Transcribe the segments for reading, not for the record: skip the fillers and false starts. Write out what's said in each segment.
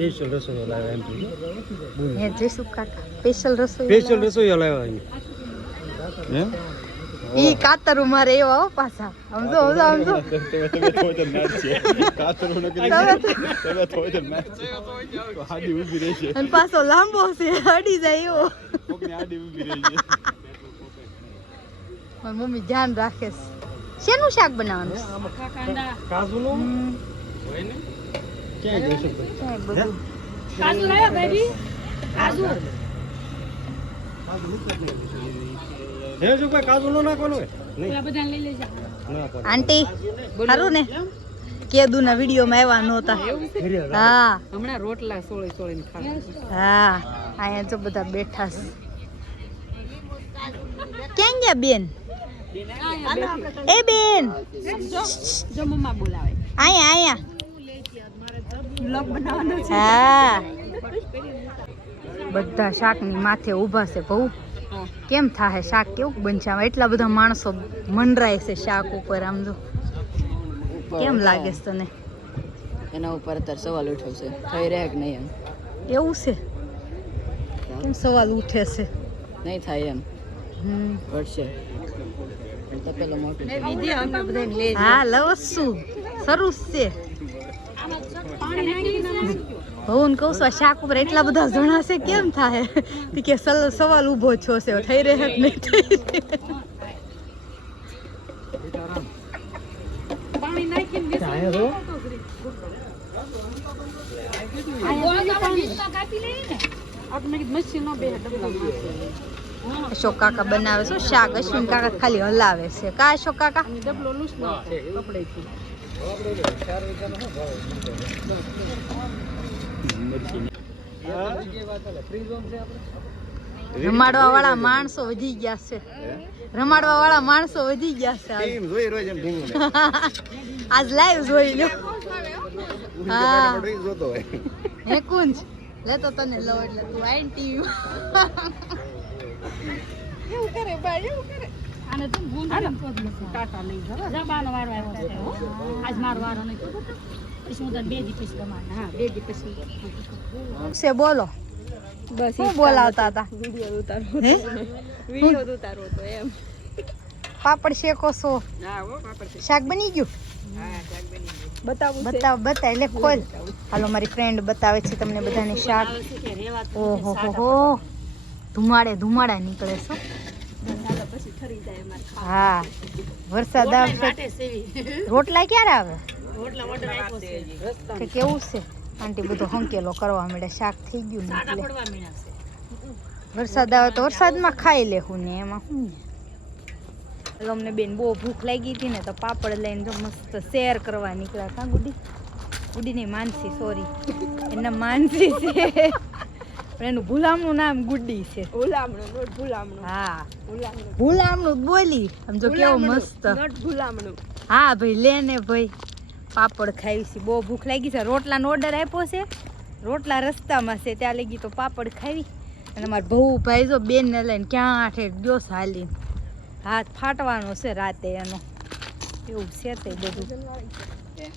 Special રસોઈ લાવ્યા એમ કીધું હે જયસુ કાકા સ્પેશિયલ રસોઈ લાવ્યા હે ઈ કાતરું મારે એવો પાછા સમજો અને પાછો લાંબો છે અડી જાય એવો મારી મમ્મી ધ્યાન રાખે છે શેનું શાક બનાવવાનું કાજુનું હોય ને ક્યાં જઈશું બધું કાજુ લાયા બેબી કાજુ હે જો કોઈ કાજુ નો નાખવાનું હોય નહીં પેલા બધા લઈ લેજો આંટી સારું ને કેદુ ના વિડિયો માં આવ્યા નહોતા હા હમણાં રોટલા સોળીને ખાવા હા અહીંયા જો બધા બેઠા છે ક્યાં ગયા બેન એ બેન જો મમ્મા બોલાવે અહીંયા વ્લોગ બનાવવાનો છે હા બધા શાકની માથે ઊભા છે બહુ કેમ થાહે શાક કેવું બનશે આમાં એટલા બધા માણસો મંડરાય છે શાક ઉપર આમ જો કેમ લાગે છે તને એના ઉપર અત્યારે સવાલ ઉઠ્યો છે થઈ રહે કે નહીં એમ એવું છે કેમ સવાલ ઉઠે છે નહીં થાય એમ ઘટશે તપેલો મોટું હા લવસું સરસ છે ભવન કહું છું આ શાક ઉપર એટલા બધા જણા છે કેમ થાય કે સવાલ ઊભો છો છે થઈ રહે કે નહીં થઈ અશોક કાકા બનાવે છે શાક અશ્વિન કાકા ખાલી હલાવે છે કા અશોક કાકા રમાડવા વાળા માણસો વધી ગયા છે આજ લાઈવ જોઈ લો હા હે કુંજ લેતો તને લો એટલે તું આઈન ટીવી એવું કરે ભાઈ એવું કરે આને તો ભૂલ ટાટા લઈ જબાનો વારો આવ્યો છે આજ મારો વારો નહીં પછી હું તને બે દી પછી તમારે હા બે દી પછી સે બોલો બસ શું બોલાવતા હતા વિડિયો ઉતારો તો એમ પાપડ શેકો છો હા હો પાપડ શાક બની ગયું હા શાક બની ગયું બતાવ લે ખોલ હાલો મારી ફ્રેન્ડ બતાવે છે તમને બધાને શાક ઓહો હો ધુમાડા નીકળે છે હા વરસાદ આવશે રોટલા ક્યારે આવે કે કેવું છે આંટી બધો હંકેલો કરવા મળે શાક થઈ ગયું ને એટલે વરસાદ આવે તો વરસાદમાં ખાઈ લેવું ને એમાં શું અમને બેન બહુ ભૂખ લાગી હતી ને તો પાપડ લઈને જો મસ્ત શેર કરવા નીકળ્યા કાં ગુડી નહીં માનસી સોરી એના માનસી છે પણ એનું ભૂલામણું નામ ગુડી છે હા ભૂલામણું બોલી સમજો કેવું મસ્ત હા ભાઈ લે ને ભાઈ પાપડ ખાવી છે બહુ ભૂખ લાગી છે રોટલાનો ઓર્ડર આપ્યો છે રોટલા રસ્તામાં છે ત્યાં લગી તો પાપડ ખાવી અને મારા ભઉ ભાઈ જો બેનને લઈને ક્યાં ઠેઠ ગયો હાલી હાથ ફાટવાનો છે રાતે એનો એવું છે તે બધું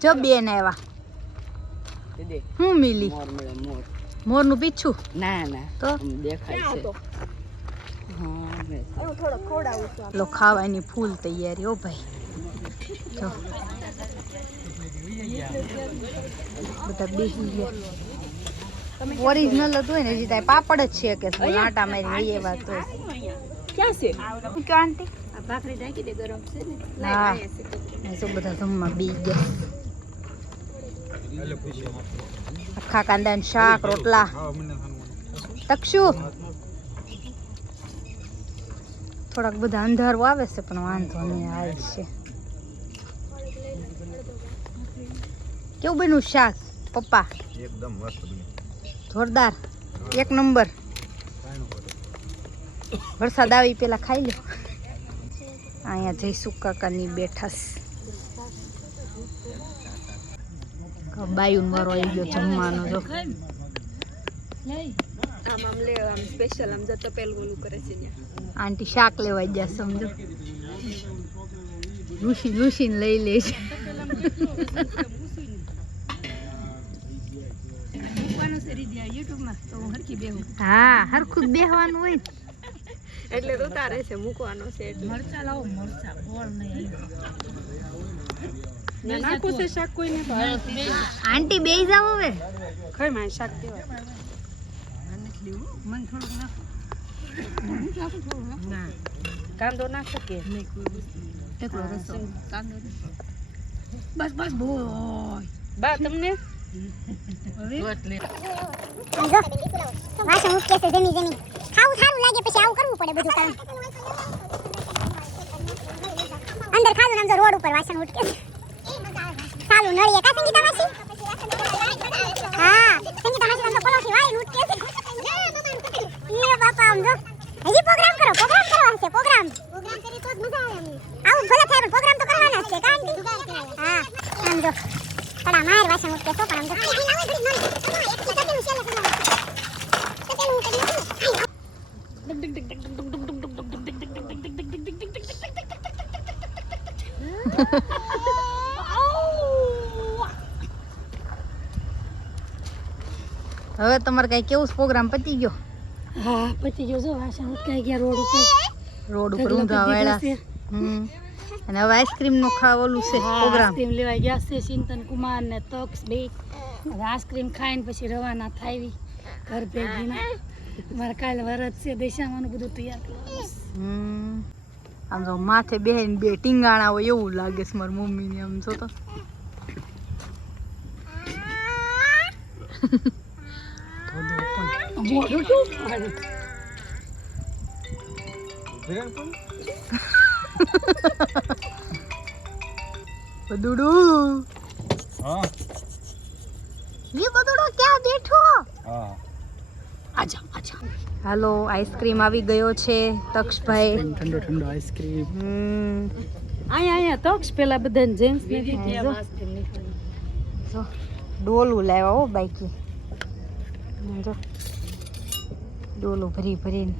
જો બેન આવ્યા હું મિલી મોરનું પીછું ના તો દેખાય છે લો ખાવાની ફૂલ તૈયારી ઓ ભાઈ જો બધા બેસી ગયા ઓરિજિનલ હતું ને હજી તાય પાપડ જ છે કે આટા મારી એ વાત તો ક્યાં છે આંટી આ ભાખરી ઢાંકી દે ગરમ છે ને હા એ તો બધા જમવા બી ગયા આખા કાંદાનું શાક રોટલા તકશુ થોડાક બધા અંધારું આવે છે પણ વાંધો નહીં આવે છે કેવું બન્યું શાક પપ્પા એકદમ મસ્ત જોરદાર એક નંબર વરસાદ આવી પેલા ખાઈ લો અહીંયા જઈસુ કાકાની બેઠા બાયુન વારો આવી ગયો જમવાનો જો આંટી શાક લેવા ગયા સમજો લૂસીને લઈ લે છે હા હરખું બેહવાનું હોય એટલે તો તારે છે મૂકવાનો છે એટલે મરચા લાવો મરચા ગોળ નહીં નાખું છે શાક કોઈને તો આંટી બેહી જાવ હવે ખાઈ માં શાક દેવા મન થોડું ના કાંદો નાખો કે ટેકલો રસો કાંદો બસ બસ બોય બા તમને વાસણ ઉઠકે છે જમી જમી ખાવું સારું લાગે પછી આવું કરવું પડે બધું કામ અંદર ખાધું નામ જો રોડ ઉપર વાસણ ઉઠકે ચાલુ નળીએ કા સંગીતા માસી હા સંગીતા માસી તો પલોઠી વાળીને ઉઠકે છે એ બાપા આમ જો હજી પ્રોગ્રામ કરો હશે પ્રોગ્રામ કરી તો જ મજા આવે અમને આવું ભલે થાય પણ પ્રોગ્રામ તો કરવાના જ છે કાંતી હા આમ જો પડા માર વાસણ ઉઠકે તો પણ આમ જો હવે તમારે કઈ કેવું પ્રોગ્રામ પતી ગયો હા પછી જો વાસણ ઉટકાઈ ગયા રોડ ઉપર ઊંધા વાળા અને હવે આઈસ્ક્રીમ નો ખાવાનું છે પ્રોગ્રામ આઈસ્ક્રીમ લેવા ગયા છે ચિંતન કુમાર ને તક્ષ બે આઈસ્ક્રીમ ખાઈને પછી રવાના થાવી ઘર ભેગીના મારે કાલે વરત છે દેશામાંનું બધું તૈયાર કરવાનું આમ જો માથે બેહીને બે ટીંગાણા હોય એવું લાગે છે મારી મમ્મીને આમ જો તો બદુડુ હા ये बदुडो क्या बैठो હા આજા આજા હાલો આઈસ્ક્રીમ આવી ગયો છે તક્ષભાઈ ઠંડો ઠંડો આઈસ્ક્રીમ અહીંયા તક્ષ પેલા બધાને જેન્ટ્સ ને જો ડોલું લાવ્યા હો બાઈકી જો ડોલું ભરી ભરીને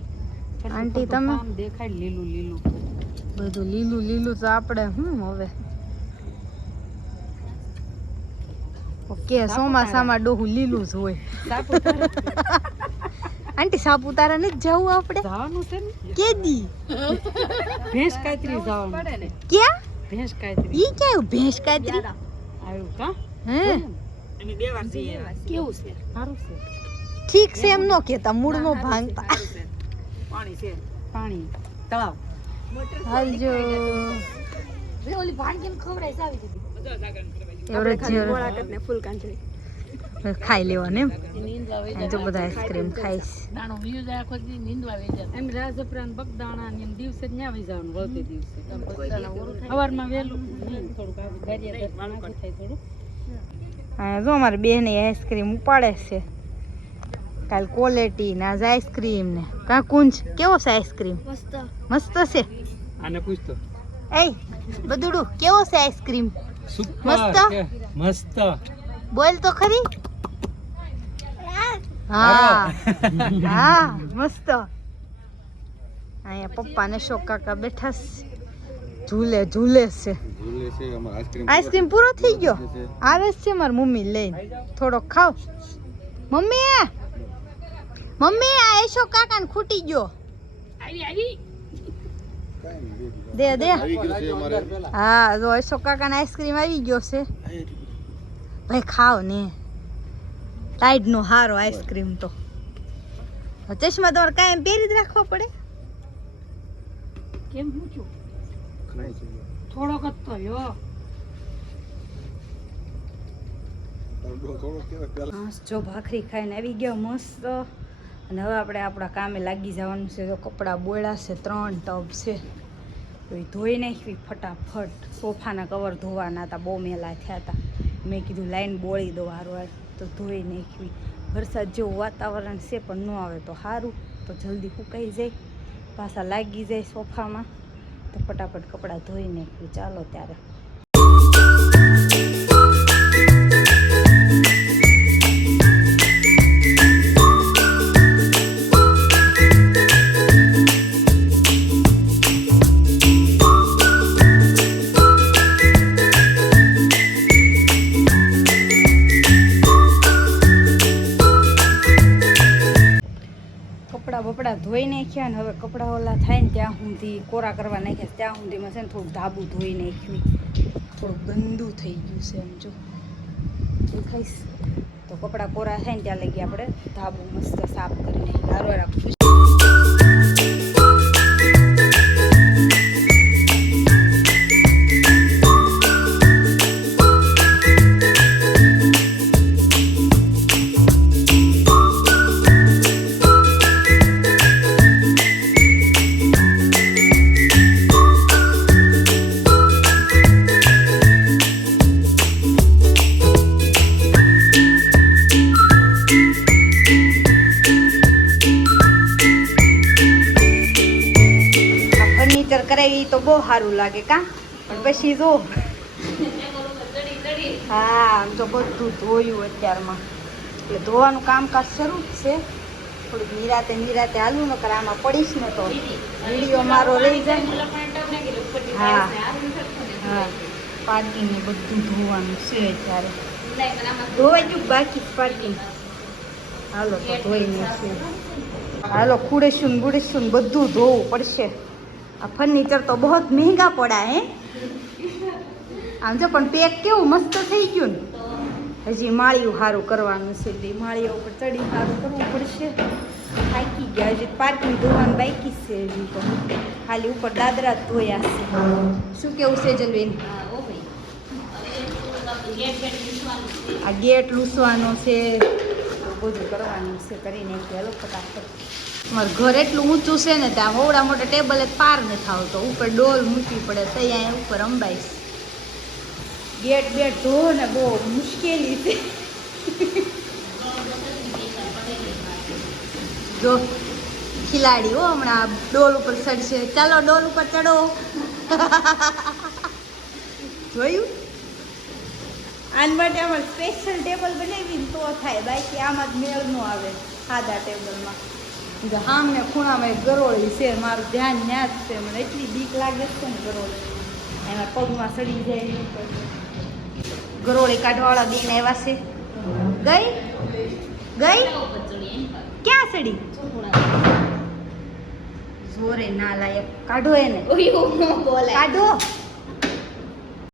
આંટી તમે દેખાય લીલું લીલું બધું લીલું લીલું તો આપણે હવે ઓકે ચોમાસામાં ડોહું લીલું જ હોય આંટી સાપુતારા ને જવું આપણે જવાનું છે ને કેદી ભેંસ કાતરી જવાનું પડે ને ક્યાં ભેંસ કાતરી ઈ ક્યાં ભેંસ કાતરી આવ્યું કા હે અને બે વાર જઈએ કેવું છે સારું છે ઠીક છે એમ નો કેતા મૂળ નો ભાંગતા પાણી છે પાણી તળાવ હાલજો ઓલી ભાણકીને ખવડાય સાવી દીધી ને ફૂલ કાંચળી ખાઈ લેવાનું એમ અને જો બધા આઈસ્ક્રીમ ખાઈશ દાણો વ્યૂ જાય આખો દી નીંદવા વે જાય એમ રાજપરાન બગદાણા ને એમ દિવસે જ ન્યા વઈ જવાનું વળતે દિવસે સવારમાં વહેલું થોડુંક ગાડીએ વાળું થાય થોડું હા જો અમારી બેન આઈસ્ક્રીમ ઉપાડે છે કાલ ક્વોલિટી ના આઈસ્ક્રીમ ને કા કુંજ કેવો છે આઈસ્ક્રીમ મસ્ત મસ્ત છે આને પૂછતો એ બદુડું કેવો છે આઈસ્ક્રીમ સુપર મસ્ત? છે મસ્ત બોલ તો ખરી હા હા મસ્ત અહીંયા પપ્પા ને શોક કાકા બેઠા છે ઝૂલે ઝૂલે છે ભૂલે છે અમાર આઈસ્ક્રીમ આઈસ્ક્રીમ પૂરો થઈ ગયો આવે જ છે મારી મમ્મી લઈને થોડો ખાવ મમ્મી મમ્મી આ એશો કાકા ને ખૂટી ગયો આવી દે દે આવી ગયું છે અમારે હા જો એશો કાકા ને આઈસ્ક્રીમ આવી ગયો છે ભાઈ ખાવ ને ટાઈડ નો હારો આઈસ્ક્રીમ તો ચશ્મા તમારે કાયમ પહેરી જ રાખવા પડે કેમ પૂછું ખાય છે થોડોક જ તો યો જો ભાખરી ખાઈને આવી ગયા મસ્ત અને હવે આપણે આપણા કામે લાગી જવાનું છે તો કપડાં બોળ્યા છે 3 ટબ છે તો એ ધોઈ નાખવી ફટાફટ સોફાના કવર ધોવાના હતા બહુ મેલા થયા હતા મેં કીધું લાઈન બોળી દો હારવાર તો ધોઈ નાખવી વરસાદ જેવું વાતાવરણ છે પણ ન આવે તો સારું તો જલ્દી સુકાઈ જાય પાછા લાગી જાય સોફામાં તો ફટાફટ કપડાં ધોઈ નાખવી ચાલો ત્યારે બપડા ધોઈ નાખ્યા ને હવે કપડાં ઓલા થાય ને ત્યાં સુધી કોરા કરવા નાખ્યા ત્યાં સુધીમાં છે ને થોડુંક ધાબું ધોઈ નાખ્યું થોડુંક ગંદુ થઈ ગયું છે એમ જો દેખાઈશ તો કપડાં કોરા થાય ને ત્યાં લગી આપણે ધાબું મસ્ત સાફ કરી નાખી હારો રાખું કરાવી તો બહુ સારું લાગે કા પણ પછી જો હા આમ તો બધું ધોયું અત્યારમાં એટલે ધોવાનું કામકાજ શરૂ જ છે થોડુંક નિરાતે હાલું ન કરે આમાં પડીશ ને તો વિડીયો મારો રહી જાય હા હા પાર્કિંગ ને બધું ધોવાનું છે અત્યારે ધોવાઈ ગયું બાકી પાર્કિંગ હાલો તો ધોઈ નાખીએ હાલો ખુડેશું બુડેશું બધું ધોવું પડશે આ ફર્નિચર તો બહુ મહેંગા પડા હે આમ જો પણ પેક કેવું મસ્ત થઈ ગયું ને હજી માળિયું સારું કરવાનું છે એટલે માળિયા ઉપર ચડી સારું કરવું પડશે થાકી ગયા હજી પાર્કિંગ ધોવાનું બાકી છે હજી તો ખાલી ઉપર દાદરા જ ધોયા છે શું કેવું છે જલબેન આ ગેટ લૂસવાનો છે બધું કરવાનું છે કરી નાખી હાલો ફટાફટ મારું ઘર એટલું ઊંચું છે ને ત્યાં હોવડા મોટા ટેબલ જ પાર નથી આવતો ઉપર ડોલ મૂકવી પડે તો અહીંયા ઉપર અંબાઈશ ગેટ બેટ ધો ને બહુ મુશ્કેલી છે જો ખિલાડી હો હમણાં ડોલ ઉપર ચડશે ચાલો ડોલ ઉપર ચડો જોયું આન માટે અમારે સ્પેશિયલ ટેબલ બનાવીને તો થાય બાકી આમાં જ મેળ ન આવે સાદા ટેબલમાં આમને ખૂણામાં એક ગરોળી છે મારું ધ્યાન ન્યા જ છે મને એટલી બીક લાગે છે ને ગરોળી એના પગમાં સડી જાય ગરોળી કાઢવાવાળા બેન આવ્યા છે ગઈ ક્યાં સડી જોરે ના લાયક કાઢો એને કાઢો